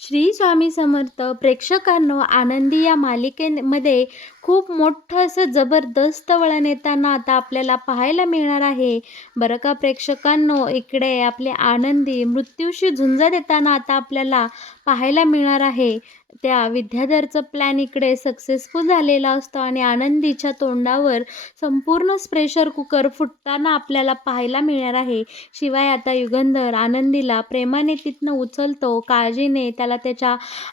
श्री स्वामी समर्थ. प्रेक्षकांनो, आनंदी या मालिकेमध्ये खूप मोठं असं जबरदस्त वळण येताना आता आपल्याला पाहायला मिळणार आहे. बरं का प्रेक्षकांनो, इकडे आपले आनंदी मृत्यूशी झुंज देताना आता आपल्याला पाहायला मिळणार आहे. त्या विद्याधरचं प्लॅन इकडे सक्सेसफुल झालेला असतो आणि आनंदीच्या तोंडावर संपूर्ण प्रेशर कुकर फुटताना आपल्याला पाहायला मिळणार आहे. शिवाय आता युगंधर आनंदीला प्रेमाने तिथनं उचलतो, काळजीने त्याला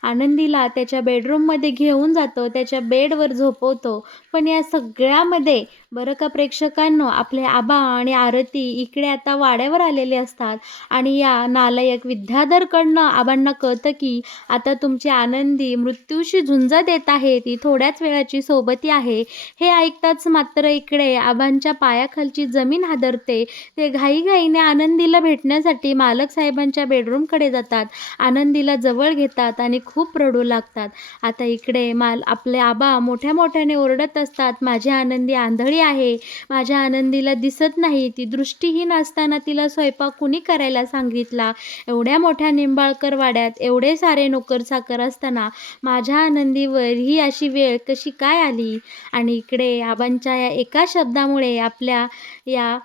आनंदीला त्याच्या बेडरूममध्ये घेऊन जातो, त्याच्या बेडवर झोपवतो. पण या सगळ्यामध्ये बरं का प्रेक्षकांनो, आपले आबा आणि आरती इकडे आता वाड्यावर आलेले असतात आणि या नालायक विद्याधरकडनं आबांना कळतं की आता तुमची आनंदी मृत्यूशी झुंज देत आहे, ती थोड्याच वेळाची सोबती आहे. हे ऐकताच मात्र इकडे आबांच्या पायाखालची जमीन हादरते. ते घाईघाईने आनंदीला भेटण्यासाठी मालक साहेबांच्या बेडरूमकडे जातात. आनंदीला जवळ घेतात आणि खूप रडू लागतात. आता इकडे आपले आबा मोठ्या मोठ्याने ओरडत असतात, माझी आनंदी आंधळी आहे, माझ्या आनंदीला दिसत नाही, ती दृष्टीहीन असताना तिला स्वयंपाक कुणी करायला सांगितला? एवढ्या मोठ्या निंबाळकर वाड्यात एवढे सारे नोकरचाकर असताना माझ्या आनंदीवर ही अशी वेळ कशी काय आली? आणि इकडे आबांच्या या एका शब्दामुळे आपल्या या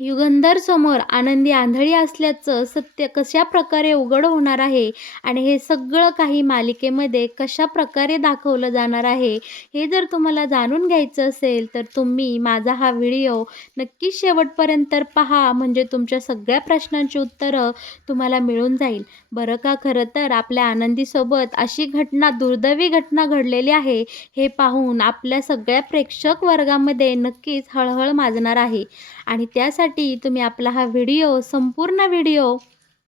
युगंधर समोर आनंदी आंधळी असल्याचं सत्य कशा प्रकारे उघड होणार आहे आणि हे सगळं काही मालिकेमध्ये कशा प्रकारे दाखवलं जाणार आहे, हे जर तुम्हाला जाणून घ्यायचं असेल तर तुम्ही माझा हा व्हिडिओ नक्की शेवटपर्यंत पहा, म्हणजे तुमच्या सगळ्या प्रश्नांची उत्तरं तुम्हाला मिळून जाईल. बरं का, खरं तर आपल्या आनंदीसोबत अशी दुर्दैवी घटना घडलेली आहे, हे पाहून आपल्या सगळ्या प्रेक्षक वर्गामध्ये नक्कीच हळहळ माजणार आहे. आणि त्यासाठी तुम्ही आपला हा संपूर्ण व्हिडिओ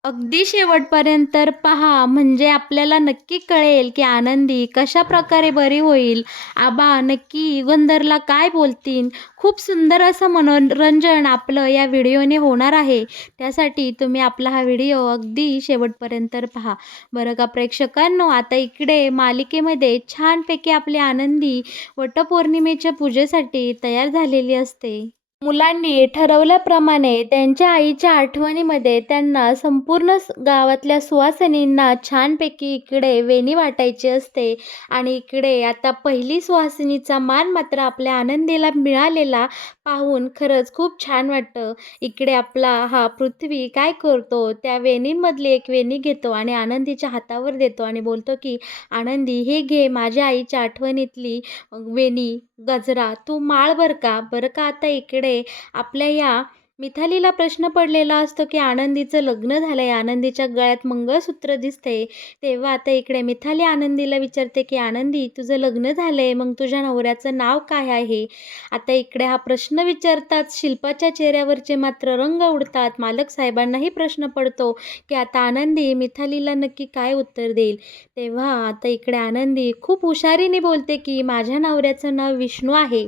अगदी शेवटपर्यंत पहा, म्हणजे आपल्याला नक्की कळेल की आनंदी कशाप्रकारे बरी होईल, आबा नक्की युगंधरला काय बोलतील. खूप सुंदर असं मनोरंजन आपलं या व्हिडिओने होणार आहे. त्यासाठी तुम्ही आपला हा व्हिडिओ अगदी शेवटपर्यंत पहा. बरं का प्रेक्षकांनो, आता इकडे मालिकेमध्ये छानपैकी आपली आनंदी वटपौर्णिमेच्या पूजेसाठी तयार झालेली असते. मुलांनी ठरवल्याप्रमाणे त्यांच्या आईच्या आठवणीमध्ये त्यांना संपूर्ण गावातल्या सुवासिनींना छानपैकी इकडे वेणी वाटायची असते आणि इकडे आता पहिली सुवासिनीचा मान मात्र आपल्या आनंदीला मिळालेला पाहून खरंच खूप छान वाटतं. इकडे आपला हा पृथ्वी काय करतो, त्या वेणींमधली एक वेणी घेतो आणि आनंदीच्या हातावर देतो आणि बोलतो की आनंदी, हे घे माझ्या आईच्या आठवणीतली वेणी, गजरा, तू माळ बरं का. बरं का, आता इकडे आपल्या या मिथालीला प्रश्न पडलेला असतो की आनंदीचं लग्न झालंय, आनंदीच्या गळ्यात मंगळसूत्र दिसते. तेव्हा आता इकडे मिथाली आनंदीला विचारते की आनंदी, तुझं लग्न झालंय, मग तुझ्या नवऱ्याचं नाव काय आहे? आता इकडे हा प्रश्न विचारतात शिल्पाच्या चेहऱ्यावरचे मात्र रंग उडतात. मालक साहेबांनाही प्रश्न पडतो की आता आनंदी मिथालीला नक्की काय उत्तर देईल. तेव्हा आता इकडे आनंदी खूप हुशारीने बोलते की माझ्या नवऱ्याचं नाव विष्णू आहे.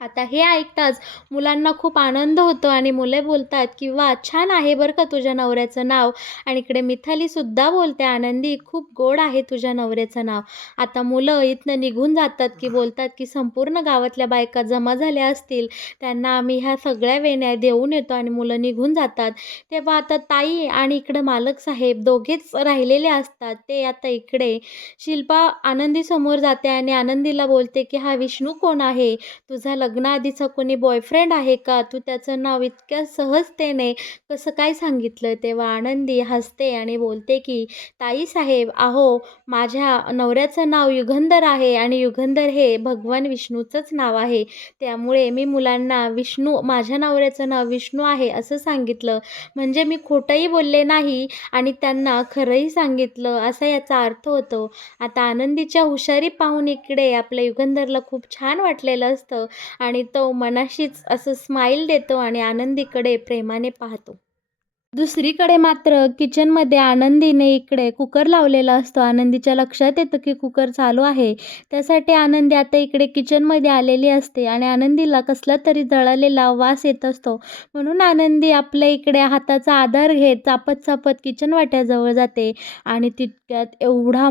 आता हे ऐकताच मुलांना खूप आनंद होतो आणि मुले बोलतात की वा, छान आहे बरं का तुझ्या नवऱ्याचं नाव. आणि इकडे मिथालीसुद्धा बोलते, आनंदी, खूप गोड आहे तुझ्या नवऱ्याचं नाव. आता मुलं इथनं निघून जातात की बोलतात की संपूर्ण गावातल्या बायका जमा झाल्या असतील, त्यांना आम्ही ह्या सगळ्या वेण्या देऊन येतो आणि मुलं निघून जातात. तेव्हा आता ताई आणि इकडं मालक साहेब दोघेच राहिलेले असतात. ते आता इकडे शिल्पा आनंदीसमोर जाते आणि आनंदीला बोलते की हा विष्णू कोण आहे? तुझा लग्नाआधीचा कोणी बॉयफ्रेंड आहे का? तू त्याचं नाव इतक्या सहजतेने कसं काय सांगितलं? तेव्हा आनंदी हसते आणि बोलते की ताईसाहेब, अहो, माझ्या नवऱ्याचं नाव युगंधर आहे आणि युगंधर हे भगवान विष्णूचंच नाव आहे. त्यामुळे मी मुलांना माझ्या नवऱ्याचं नाव विष्णू आहे असं सांगितलं. म्हणजे मी खोटंही बोलले नाही आणि त्यांना खरंही सांगितलं, असा याचा अर्थ होतो. आता आनंदीच्या हुशारी पाहून इकडे आपल्या युगंधरला खूप छान वाटलेलं असतं आणि तो मनाशीच असं स्माईल देतो आणि आनंदीकडे प्रेमाने पाहतो. दुसरीकडे मात्र किचनमध्ये आनंदीने इकडे कुकर लावलेला असतो. आनंदीच्या लक्षात येतं की कुकर चालू आहे. त्यासाठी आनंदी आता इकडे किचनमध्ये आलेली असते आणि आनंदीला कसला तरी जळालेला वास येत असतो. म्हणून आनंदी आपल्या इकडे हाताचा आधार घेत चापत चापत किचन वाट्याजवळ जाते आणि तितक्यात एवढा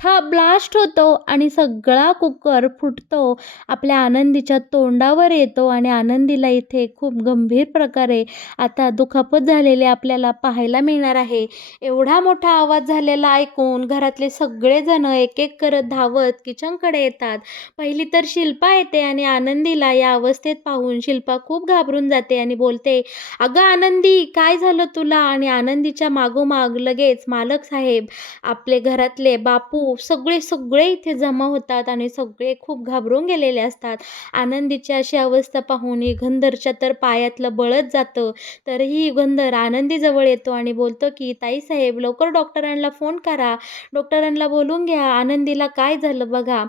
मोठा ब्लास्ट होतो आणि सगळा कुकर फुटतो. आपल्या आनंदीच्या तोंडावर येतो आणि आनंदीला इथे खूप गंभीर प्रकारे आता दुखापत झालेली आपल्याला पाहायला मिळणार आहे. एवढा मोठा आवाज झालेला ऐकून घरातले सगळेजण एक-एक करत धावत किचनकडे येतात. पहिली तर शिल्पा येते आणि आनंदीला या अवस्थेत पाहून शिल्पा खूप घाबरून जाते आणि बोलते, "अगं आनंदी, काय झालं तुला?" आणि आनंदीच्या मागोमाग लगेच मालक साहेब, आपले घरातले बापू सगळे सगळे इथे जमा होतात आणि सगळे खूप घाबरून गेलेले असतात. आनंदीची अशी अवस्था पाहून युगंधरच्या तर पायातलं बळच जातं. तरीही युगंधर आनंदीजवळ येतो आणि बोलतो की ताईसाहेब लवकर डॉक्टरांना फोन करा. डॉक्टरांना बोलवून घ्या. आनंदीला काय झालं बघा.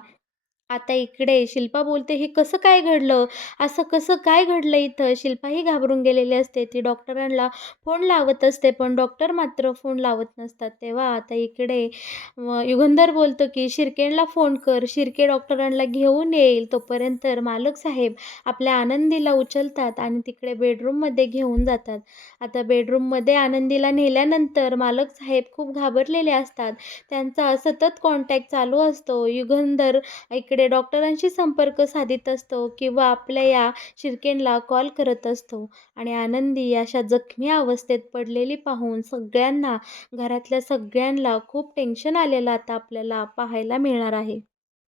आता इकडे शिल्पा बोलते, "हे कसं काय घडलं? असं कसं काय घडलं इथं?" शिल्पाही घाबरून गेलेली असते. ती डॉक्टरांना फोन लावत असते, पण डॉक्टर मात्र फोन लावत नसतात. तेव्हा आता इकडे युगंधर बोलतो, की "शिर्केला फोन कर. शिर्के डॉक्टरांना घेऊन येईल. तोपर्यंत मालक साहेब आपल्या आनंदीला उचलतात आणि तिकडे बेडरूममध्ये घेऊन जातात." आता बेडरूममध्ये आनंदीला नेल्यानंतर मालक साहेब खूप घाबरलेले असतात. त्यांचा सतत कॉन्टॅक्ट चालू असतो. युगंधर इकडे डॉक्टरांशी संपर्क साधित असतो किंवा आपल्या या शिर्केला कॉल करत असतो आणि आनंदी अशा जखमी अवस्थेत पडलेली पाहून सगळ्यांना, घरातल्या सगळ्यांना खूप टेन्शन आलेलं आता आपल्याला पाहायला मिळणार आहे.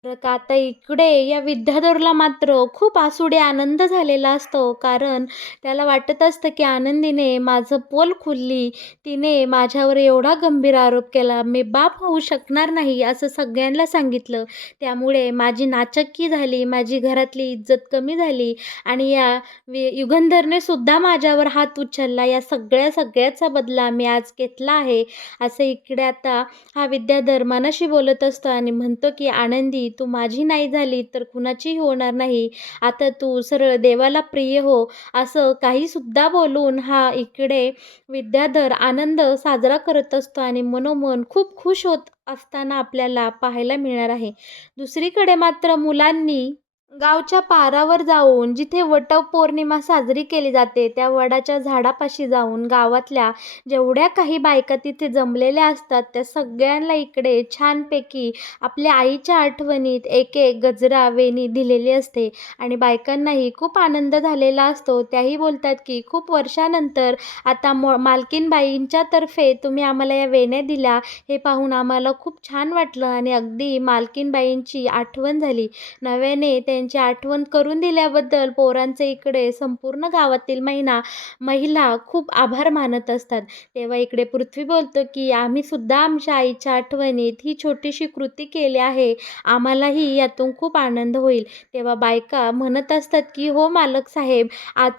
तर का आता इकडे या विद्याधरला मात्र खूप आसुडे आनंद झालेला असतो. कारण त्याला वाटत असतं, की आनंदीने माझं पोल खुलली. तिने माझ्यावर एवढा गंभीर आरोप केला. मी बाप होऊ शकणार नाही असं सगळ्यांना सांगितलं. त्यामुळे माझी नाचक्की झाली. माझी घरातली इज्जत कमी झाली आणि या युगंधरने सुद्धा माझ्यावर हात उचलला. या सगळ्याचा बदला मी आज घेतला आहे. असं इकडे आता हा विद्याधर मनाशी बोलत असतो आणि म्हणतो, की "आनंदी, तू माझी नाही झाली तर कुणाचीही होणार नाही. आता तू सरळ देवाला प्रिय हो." असं काहीसुद्धा बोलून हा इकडे विद्याधर आनंद साजरा करत असतो आणि मनोमन खूप खुश होत असताना आपल्याला पाहायला मिळणार आहे. दुसरीकडे मात्र मुलांनी गावच्या पारावर जाऊन जिथे वटपौर्णिमा साजरी केली जाते, त्या वडाच्या झाडापाशी जाऊन गावातल्या जेवढ्या काही बायका तिथे जमलेल्या असतात, त्या सगळ्यांना इकडे छानपैकी आपल्या आईच्या आठवणीत एक-एक गजरा, वेणी दिलेली असते आणि बायकांनाही खूप आनंद झालेला असतो. त्याही बोलतात, की खूप वर्षानंतर आता मालकीनबाईंच्यातर्फे तुम्ही आम्हाला या वेण्या दिल्या, हे पाहून आम्हाला खूप छान वाटलं आणि अगदी मालकीनबाईंची आठवण झाली. नव्याने त्यांची आठवण करून दिल्याबद्दल पोरांचे इकडे संपूर्ण गावातील महिला खूप आभार मानत असतात. तेव्हा इकडे पृथ्वी बोलतो, की "आम्ही सुद्धा आमच्या आईच्या आठवणीत ही छोटीशी कृती केली आहे. आम्हालाही यातून खूप आनंद होईल." तेव्हा बायका म्हणत असतात, की "हो मालक साहेब,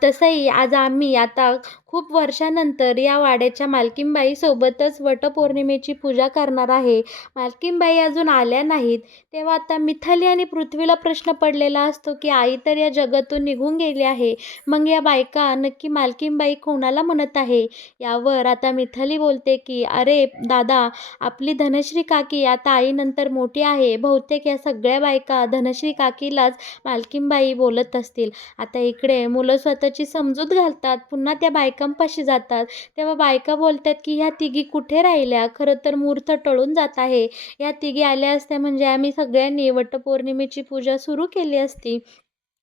तसंही आज आम्ही आता खूप वर्षानंतर या वाड्याच्या मालकीनबाईसोबतच वटपौर्णिमेची पूजा करणार आहे. मालकीनबाई अजून आल्या नाहीत." तेव्हा आता मिथाली आणि पृथ्वीला प्रश्न पडलेला असतो, की आई तर या जगातून निघून गेली आहे. मग या बायका नक्की मालकीनबाई कोणाला म्हणत आहे? यावर आता मिथाली बोलते, की "अरे दादा, आपली धनश्री काकी आता आईनंतर मोठी आहे. बहुतेक या सगळ्या बायका धनश्री काकीलाच मालकीनबाई बोलत असतील." आता इकडे मुलं स्वतःची समजूत घालतात. पुन्हा त्या बायकांपाशी जातात. तेव्हा बायका बोलतात, की "ह्या तिघी कुठे राहिल्या? खरं तर मुहूर्त टळून जात आहे. या तिघी आल्या असत्या म्हणजे आम्ही सगळ्यांनी वटपौर्णिमेची पूजा सुरू केली असती."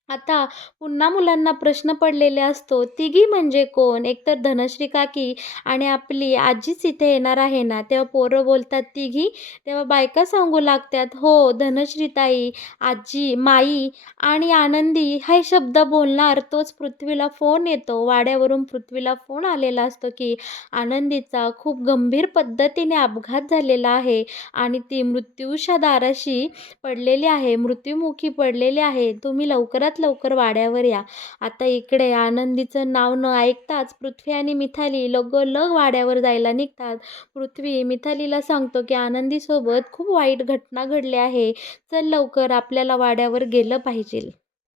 आता पुन्हा मुलांना प्रश्न पडलेले असतो, तिघी म्हणजे कोण? एकतर धनश्री काकी आणि आपली आजीच इथे येणार आहे ना? तेव्हा पोरं बोलतात, "तिघी?" तेव्हा बायका सांगू लागतात, "हो, धनश्री ताई, आजी, माई आणि आनंदी." हे शब्द बोलणार तोच पृथ्वीला फोन येतो. वाड्यावरून पृथ्वीला फोन आलेला असतो, की आनंदीचा खूप गंभीर पद्धतीने अपघात झालेला आहे आणि ती मृत्यूच्या दाराशी पडलेली आहे, मृत्युमुखी पडलेली आहे. तुम्ही लवकरात लवकर वाड्यावर या. आता इकडे आनंदीचं नाव न ऐकताच पृथ्वी आणि मिथाली लगोलग वाड्यावर जायला निघतात. पृथ्वी मिथालीला सांगतो, की आनंदीसोबत खूप वाईट घटना घडली आहे. चल लवकर आपल्याला वाड्यावर गेलं पाहिजे.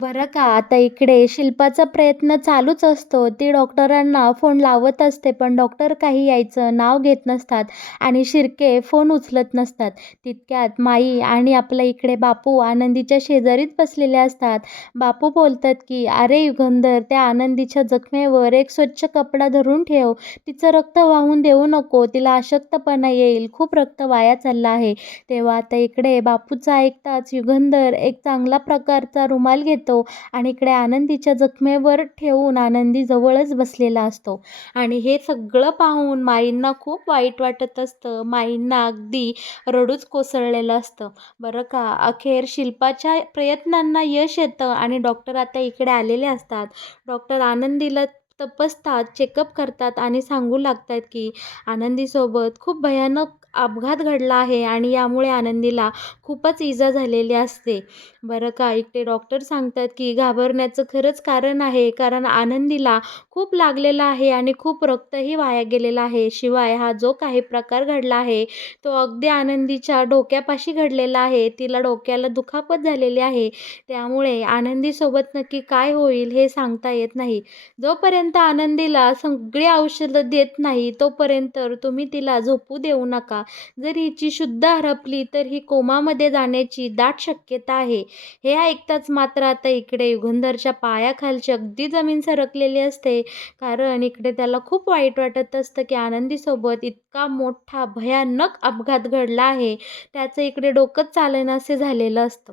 बरं का, आता इकडे शिल्पाचा प्रयत्न चालूच असतो. ती डॉक्टरांना फोन लावत असते, पण डॉक्टर काही यायचं नाव घेत नसतात आणि शिर्के फोन उचलत नसतात. तितक्यात माई आणि आपल्या इकडे बापू आनंदीच्या शेजारीच बसलेले असतात. बापू बोलतात की, "अरे युगंधर, त्या आनंदीच्या जखमेवर एक स्वच्छ कपडा धरून ठेव. तिचं रक्त वाहून देऊ नको. तिला अशक्तपणा येईल. खूप रक्त वाया चाललं आहे." तेव्हा आता इकडे बापूचं ऐकताच युगंधर एक चांगला प्रकारचा रुमाल घेतो आणि इकडे आनंदीच्या जखमेवर ठेवून आनंदी जवळच बसलेला असतो. आणि हे सगळं पाहून माईंना खूप वाईट वाटत असतं. माईंना अगदी रडूच कोसळलेलं असतं. बरं का, अखेर शिल्पाच्या प्रयत्नांना यश येतं आणि डॉक्टर आता इकडे आलेले असतात. डॉक्टर आनंदीला तपासतात, चेकअप करतात आणि सांगू लागतात की आनंदीसोबत खूप भयानक अपघात घडला आहे आणि यामुळे आनंदीला खूपच इजा झालेली असते. बरं का, इकडे डॉक्टर सांगतात की घाबरण्याचं खरंच कारण आहे, कारण आनंदीला खूप लागलेलं आहे आणि खूप रक्तही वाया गेलेलं आहे. शिवाय हा जो काही प्रकार घडला आहे, तो अगदी आनंदीच्या डोक्यापाशी घडलेला आहे. तिला डोक्याला दुखापत झालेली आहे. त्यामुळे आनंदीसोबत नक्की काय होईल हे सांगता येत नाही. जोपर्यंत आनंदीला सगळी औषधं देत नाही, तोपर्यंत तुम्ही तिला झोपू देऊ नका. जर हिची शुद्ध हरपली, तर ही कोमामध्ये जाण्याची दाट शक्यता आहे. हे ऐकताच मात्र आता इकडे युगंधरच्या पायाखालची अगदी जमीन सरकलेली असते. कारण इकडे त्याला खूप वाईट वाटत असतं, की आनंदीसोबत इतका मोठा भयानक अपघात घडला आहे. त्याचं इकडे डोकंच चालेनासे झालेलं असतं.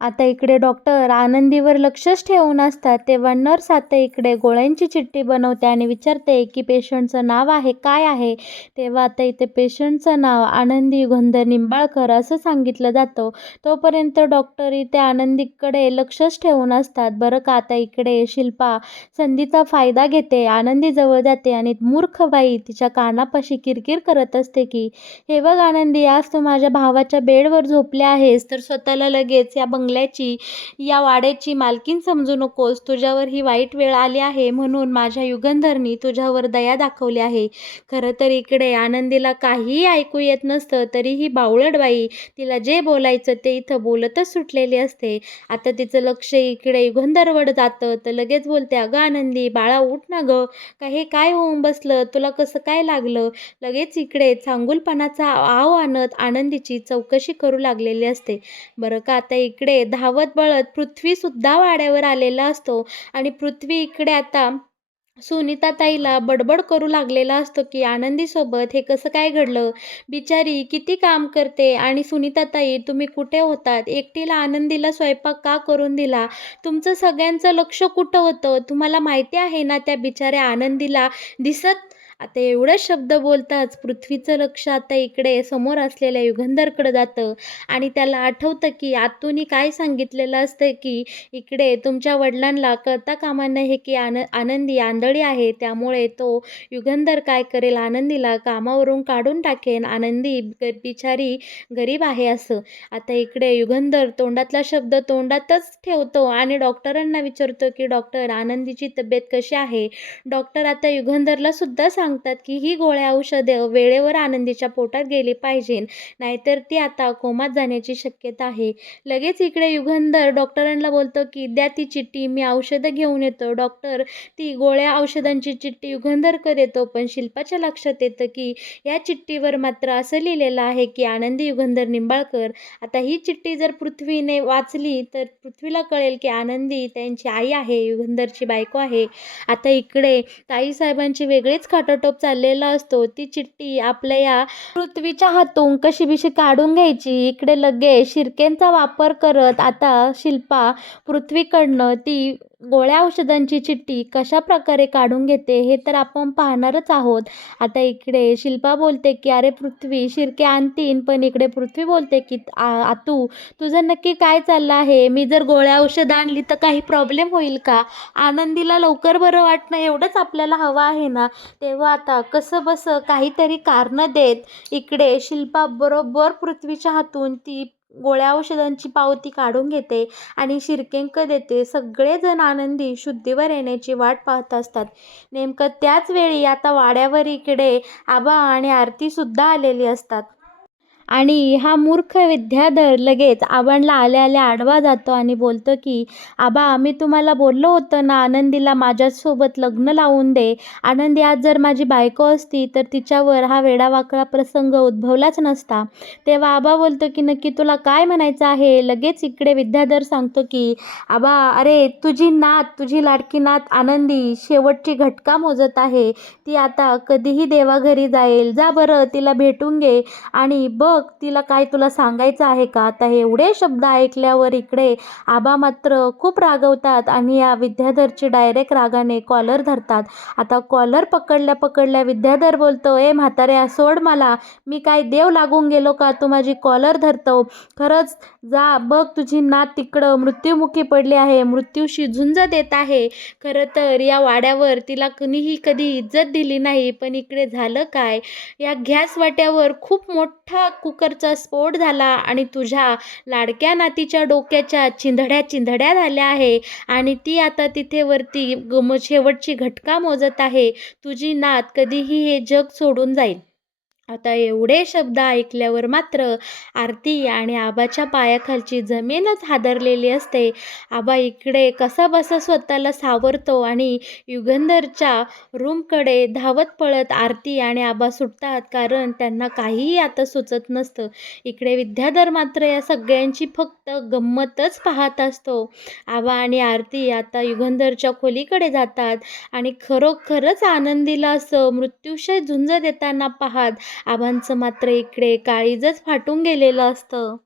आता इकडे डॉक्टर आनंदीवर लक्षच ठेवून असतात. तेव्हा नर्स आता इकडे गोळ्यांची चिठ्ठी बनवते आणि विचारते की पेशंटचं नाव आहे काय आहे? तेव्हा आता इथे पेशंटचं नाव आनंदी युगंधर निंबाळकर असं सांगितलं जातं. तोपर्यंत डॉक्टर इथे आनंदीकडे लक्षच ठेवून असतात. बरं का, आता इकडे शिल्पा संधीचा फायदा घेते, आनंदीजवळ जाते आणि मूर्ख बाई तिच्या कानापाशी किरकिर करत असते की, "हे बघ आनंदी, आज तू माझ्या भावाच्या बेडवर झोपले आहेस, तर स्वतःला लगेच या बंगल्याची, या वाड्याची मालकीण समजू नकोस. तुझ्यावर ही वाईट वेळ आली आहे म्हणून माझ्या युगंधरनी तुझ्यावर दया दाखवली आहे." खरं तर इकडे आनंदीला काहीही ऐकू येत नसतं, तरीही बावळट बाई तिला जे बोलायचं ते इथं बोलतच सुटलेली असते. आता तिचं लक्ष इकडे युगंधरवर जातं, तर लगेच बोलते, "अगं आनंदी, बाळा उठ ना गं, का हे काय होऊन बसलं? तुला कसं काय लागलं?" लगेच इकडे चांगुलपणाचा आव आणत आनंदीची चौकशी करू लागलेली असते. बरं का, आता इकडे धावत पळत पृथ्वीसुद्धा वाड्यावर आलेला असतो आणि पृथ्वी इकडे आता सुनीताताईला बडबड करू लागलेला असतो की आनंदीसोबत हे कसं काय घडलं? बिचारी किती काम करते आणि सुनीताताई तुम्ही कुठे होतात? एकटीला आनंदीला स्वयंपाक का करून दिला? तुमचं सगळ्यांचं लक्ष कुठं होतं? तुम्हाला माहिती आहे ना त्या बिचाऱ्या आनंदीला दिसत. आता एवढे शब्द बोलताच पृथ्वीचं लक्ष आता इकडे समोर असलेल्या युगंधरकडे जातं आणि त्याला आठवतं की आतूनी काय सांगितलेलं असतं की इकडे तुमच्या वडिलांना कळता कामा नये की आनंदी आंधळी आहे. त्यामुळे तो युगंधर काय करेल, आनंदीला कामावरून काढून टाकेन. आनंदी बिचारी गरीब आहे असं. आता इकडे युगंधर तोंडातला शब्द तोंडातच ठेवतो आणि डॉक्टरांना विचारतो की डॉक्टर, आनंदीची तब्येत कशी आहे? डॉक्टर आता युगंधरला सुद्धा सांगतात की ही गोळ्या औषधं वेळेवर आनंदीच्या पोटात गेली पाहिजे, नाहीतर ती आता कोमात जाण्याची शक्यता आहे. लगेच इकडे युगंधर डॉक्टरांना बोलतो की द्या ती चिठ्ठी, मी औषधं घेऊन येतो. डॉक्टर ती गोळ्या औषधांची चिठ्ठी युगंधरकडे देतो, पण शिल्पाच्या लक्षात येतं की या चिठ्ठीवर मात्र असं लिहिलेलं आहे की आनंदी युगंधर निंबाळकर. आता ही चिठ्ठी जर पृथ्वीने वाचली तर पृथ्वीला कळेल की आनंदी त्यांची आई आहे, युगंधरची बायको आहे. आता इकडे ताईसाहेबांची वेगळीच खाटाटोप चाललेला असतो. ती चिठ्ठी आपल्या या पृथ्वीच्या हातून कशीबशी काढून घ्यायची. इकडे लगेच शिरक्यांचा वापर करत आता शिल्पा पृथ्वीकडनं ती गोळ्या औषधांची चिठ्ठी कशाप्रकारे काढून घेते हे तर आपण पाहणारच आहोत. आता इकडे शिल्पा बोलते की अरे पृथ्वी, शिर्के आणतीन, पण इकडे पृथ्वी बोलते की आतू, तुझं नक्की काय चाललं आहे? मी जर गोळ्या औषधं आणली तर काही प्रॉब्लेम होईल का? आनंदीला लवकर बरं वाटणं एवढंच आपल्याला हवं आहे ना? तेव्हा आता कसंबसं काहीतरी कारणं देत इकडे शिल्पा बरोबर पृथ्वीच्या हातून ती गोळ्या औषधांची पावती काढून घेते आणि शिर्केंक देते. सगळेजण आनंदी शुद्धीवर येण्याची वाट पाहत असतात. नेमकं त्याच वेळी आता वाड्यावर इकडे आबा आणि आरतीसुद्धा आलेली असतात. आणि हा मूर्ख विद्याधर लगेच आबांना आल्या आल्या आडवा जातो आणि बोलतो की आबा, मी तुम्हाला बोललो होतं ना आनंदीला माझ्यासोबत लग्न लावून दे. आनंदी आज जर माझी बायको असती तर तिच्यावर हा वेडावाकडा प्रसंग उद्भवलाच नसता. तेव्हा आबा बोलतो की नक्की तुला काय म्हणायचं आहे. लगेच इकडे विद्याधर सांगतो की आबा, अरे तुझी नात, तुझी लाडकी नात आनंदी शेवटची घटका मोजत आहे. ती आता कधीही देवाघरी जाईल. जा बरं तिला भेटून घे आणि बघ तिला काय तुला सांगायचं आहे का. आता हे एवढे शब्द ऐकल्यावर इकडे आबा मात्र खूप रागवतात आणि या विद्याधरची डायरेक्ट रागाने कॉलर धरतात. आता कॉलर पकडल्या पकडल्या विद्याधर बोलतो, ए म्हाताऱ्या सोड मला, मी काय देव लागून गेलो का तू माझी कॉलर धरतो. खरंच जा बघ तुझी नात तिकडं मृत्युमुखी पडली आहे, मृत्यूशी झुंज देत आहे. खरं तर या वाड्यावर तिला कुणीही कधी इज्जत दिली नाही. पण इकडे झालं काय, या गॅस वाट्यावर खूप मोठा कुकरचा स्फोट झाला आणि तुझ्या लाडक्या नातीच्या डोक्याच्या चिंधड्या चिंधड्या झाल्या आहे आणि ती आता तिथे वरती शेवटची घटका मोजत आहे. तुझी नात कधीही हे जग सोडून जाईल. आता एवढे शब्द ऐकल्यावर मात्र आरती आणि आबाच्या पायाखालची जमीनच हादरलेली असते. आबा इकडे कसाबसा स्वतःला सावरतो आणि युगंधरच्या रूमकडे धावत पळत आरती आणि आबा सुटतात, कारण त्यांना काहीही आता सुचत नसतं. इकडे विद्याधर मात्र या सगळ्यांची फक्त गंमतच पाहत असतो. आबा आणि आरती आता युगंधरच्या खोलीकडे जातात आणि खरोखरच आनंदीला असं मृत्यूशी झुंज देताना पाहत आबांचं मात्र इकडे काळीजच फाटून गेलेलं असतं.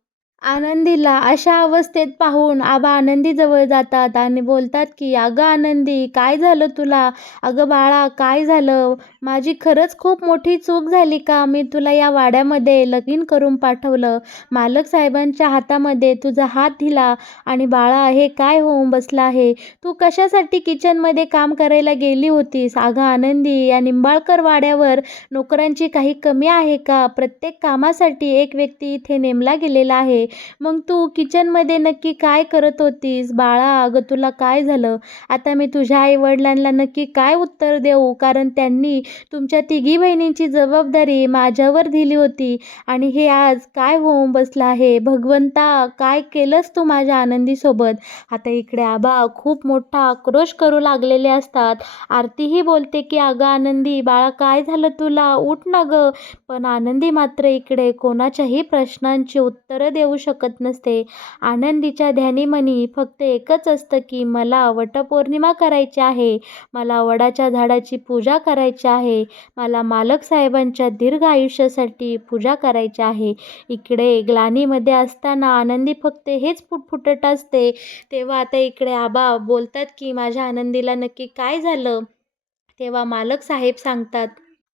आनंदीला अशा अवस्थेत पाहून आबा आनंदीजवळ जातात आणि बोलतात की अगं आनंदी, काय झालं तुला. अगं बाळा, काय झालं. माझी खरंच खूप मोठी चूक झाली का. मी तुला या वाड्यामध्ये लगीन करून पाठवलं, मालक साहेबांच्या हातामध्ये तुझा हात दिला आणि बाळा हे काय होऊन बसलं आहे. तू कशासाठी किचनमध्ये काम करायला गेली होतीस. अगं आनंदी, या निंबाळकर वाड्यावर नोकरांची काही कमी आहे का. प्रत्येक कामासाठी एक व्यक्ती इथे नेमला गेलेला आहे. मग तू किचनमध्ये नक्की काय करत होतीस. बाळा अगं तुला काय झालं. आता मी तुझ्या आईवडिलांना नक्की काय उत्तर देऊ, कारण त्यांनी तुमच्या तिघी बहिणींची जबाबदारी माझ्यावर दिली होती आणि हे आज काय होऊन बसलं आहे. भगवंता, काय केलंस तू माझ्या आनंदीसोबत. आता इकडे आबा खूप मोठा आक्रोश करू लागलेले असतात. आरतीही बोलते की अगं आनंदी बाळा, काय झालं तुला, उठ ना गं. पण आनंदी मात्र इकडे कोणाच्याही प्रश्नांची उत्तरं देऊ शकत नसते. आनंदीच्या ध्यानीमनी फक्त एकच असतं की मला वटपौर्णिमा करायची आहे, मला वडाच्या झाडाची पूजा करायची आहे, मला मालक साहेबांच्या दीर्घ आयुष्यासाठी पूजा करायची आहे. इकडे ग्लानीमध्ये असताना आनंदी फक्त हेच फुटफुटत असते. तेव्हा आता इकडे आबा बोलतात की माझ्या आनंदीला नक्की काय झालं. तेव्हा मालक साहेब सांगतात,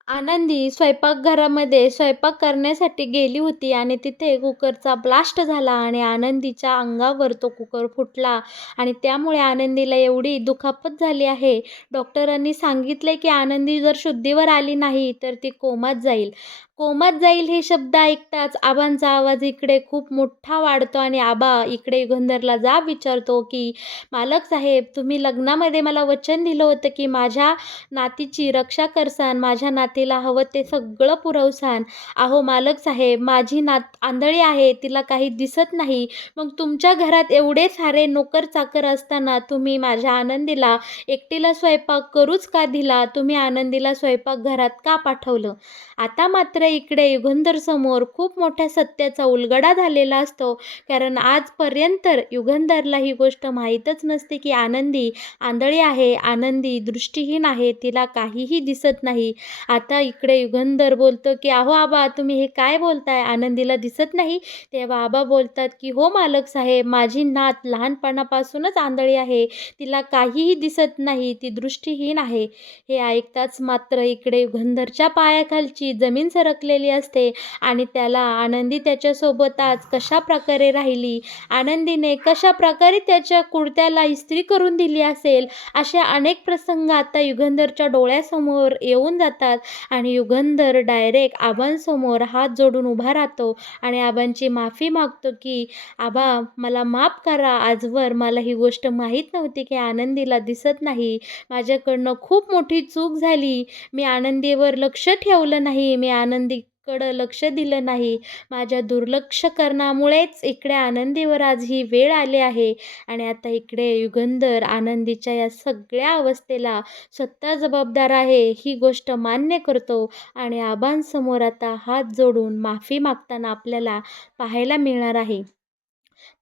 आनंदी स्वयंपाकघरामध्ये स्वयंपाक करण्यासाठी गेली होती आणि तिथे कुकरचा ब्लास्ट झाला आणि आनंदीच्या अंगावर तो कुकर फुटला आणि त्यामुळे आनंदीला एवढी दुखापत झाली आहे. डॉक्टरांनी सांगितले की आनंदी जर शुद्धीवर आली नाही तर ती कोमात जाईल. कोमात जाईल हे शब्द ऐकताच आबांचा आवाज इकडे खूप मोठा वाढतो आणि आबा इकडे युगंधरला जाब विचारतो की मालक साहेब, तुम्ही लग्नामध्ये मला वचन दिलं होतं की माझ्या नातीची रक्षा करसान, माझ्या नातीला हवं ते सगळं पुरवसान. अहो मालक साहेब, माझी नात आंधळी आहे, तिला काही दिसत नाही. मग तुमच्या घरात एवढे सारे नोकर चाकर असताना तुम्ही माझ्या आनंदीला एकटीला स्वयंपाक करूच का दिला. तुम्ही आनंदीला स्वयंपाकघरात का पाठवलं. आता मात्र इकडे युगंधर समोर खूप मोठ्या सत्याचा उलगडा झालेला असतो, कारण आजपर्यंत युगंधरला ही गोष्ट माहीतच नसते की आनंदी आंधळी आहे, आनंदी दृष्टीहीन आहे, तिला काहीही दिसत नाही. आता इकडे युगंधर बोलतो की अहो आबा, तुम्ही हे काय बोलताय, आनंदीला दिसत नाही. तेव्हा आबा बोलतात की हो मालक साहेब, माझी नात लहानपणापासूनच आंधळी आहे, तिला काहीही दिसत नाही, ती दृष्टीहीन आहे. हे ऐकताच मात्र इकडे युगंधरच्या पायाखालची जमीन सरकलेली असते आणि त्याला आनंदी त्याच्यासोबत आज कशा प्रकारे राहिली, आनंदीने कशा प्रकारे त्याच्या कुर्त्याला इस्त्री करून दिली असेल, अशा अनेक प्रसंग आता युगंधरच्या डोळ्यासमोर येऊन जातात आणि युगंधर डायरेक्ट आबांसमोर हात जोडून उभा राहतो आणि आबांची माफी मागतो की आबा मला माफ करा, आजवर मला ही गोष्ट माहीत नव्हती की आनंदीला दिसत नाही. माझ्याकडनं खूप मोठी चूक झाली. मी आनंदीवर लक्ष ठेवलं नाही. मी आनंदी कडं लक्ष दिलं नाही. माझ्या दुर्लक्ष करण्यामुळेच इकडे आनंदीवर आज ही वेळ आली आहे आणि आता इकडे युगंधर आनंदीच्या या सगळ्या अवस्थेला स्वतः जबाबदार आहे, ही गोष्ट मान्य करतो आणि आबांसमोर आता हात जोडून माफी मागताना आपल्याला पाहायला मिळणार आहे.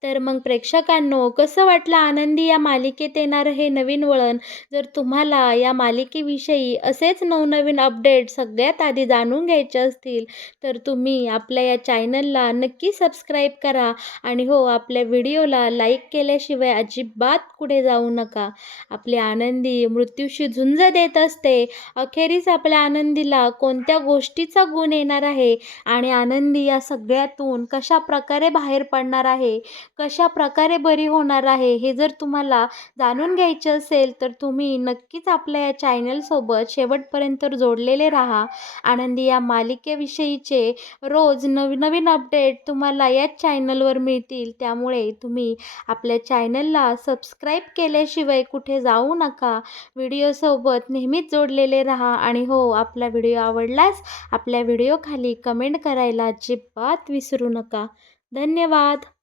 तर मग प्रेक्षकांनो, कसं वाटलं आनंदी या मालिकेत येणारं हे नवीन वळण? जर तुम्हाला या मालिकेविषयी असेच नवनवीन अपडेट सगळ्यात आधी जाणून घ्यायचे असतील, तर तुम्ही आपल्या या चॅनलला नक्की सबस्क्राईब करा आणि हो, आपल्या व्हिडिओला लाईक केल्याशिवाय अजिबात पुढे जाऊ नका. आपली आनंदी मृत्यूशी झुंज देत असते. अखेरीस आपल्या आनंदीला कोणत्या गोष्टीचा गुण येणार आहे आणि आनंदी या सगळ्यातून कशाप्रकारे बाहेर पडणार आहे, कशाप्रकारे बरी होणार आहे, हे जर तुम्हाला जाणून घ्यायचे असेल, तर तुम्ही नक्कीच आपल्या या चॅनलसोबत शेवटपर्यंत जोडलेले राहा. आनंदी या मालिकेविषयीचे रोज नवीन अपडेट तुम्हाला याच चॅनलवर मिळतील. त्यामुळे तुम्ही आपल्या चॅनलला सबस्क्राईब केल्याशिवाय कुठे जाऊ नका. व्हिडिओसोबत नेहमीच जोडलेले राहा आणि हो, आपला व्हिडिओ आवडल्यास आपल्या व्हिडिओखाली कमेंट करायला अजिबात विसरू नका. धन्यवाद.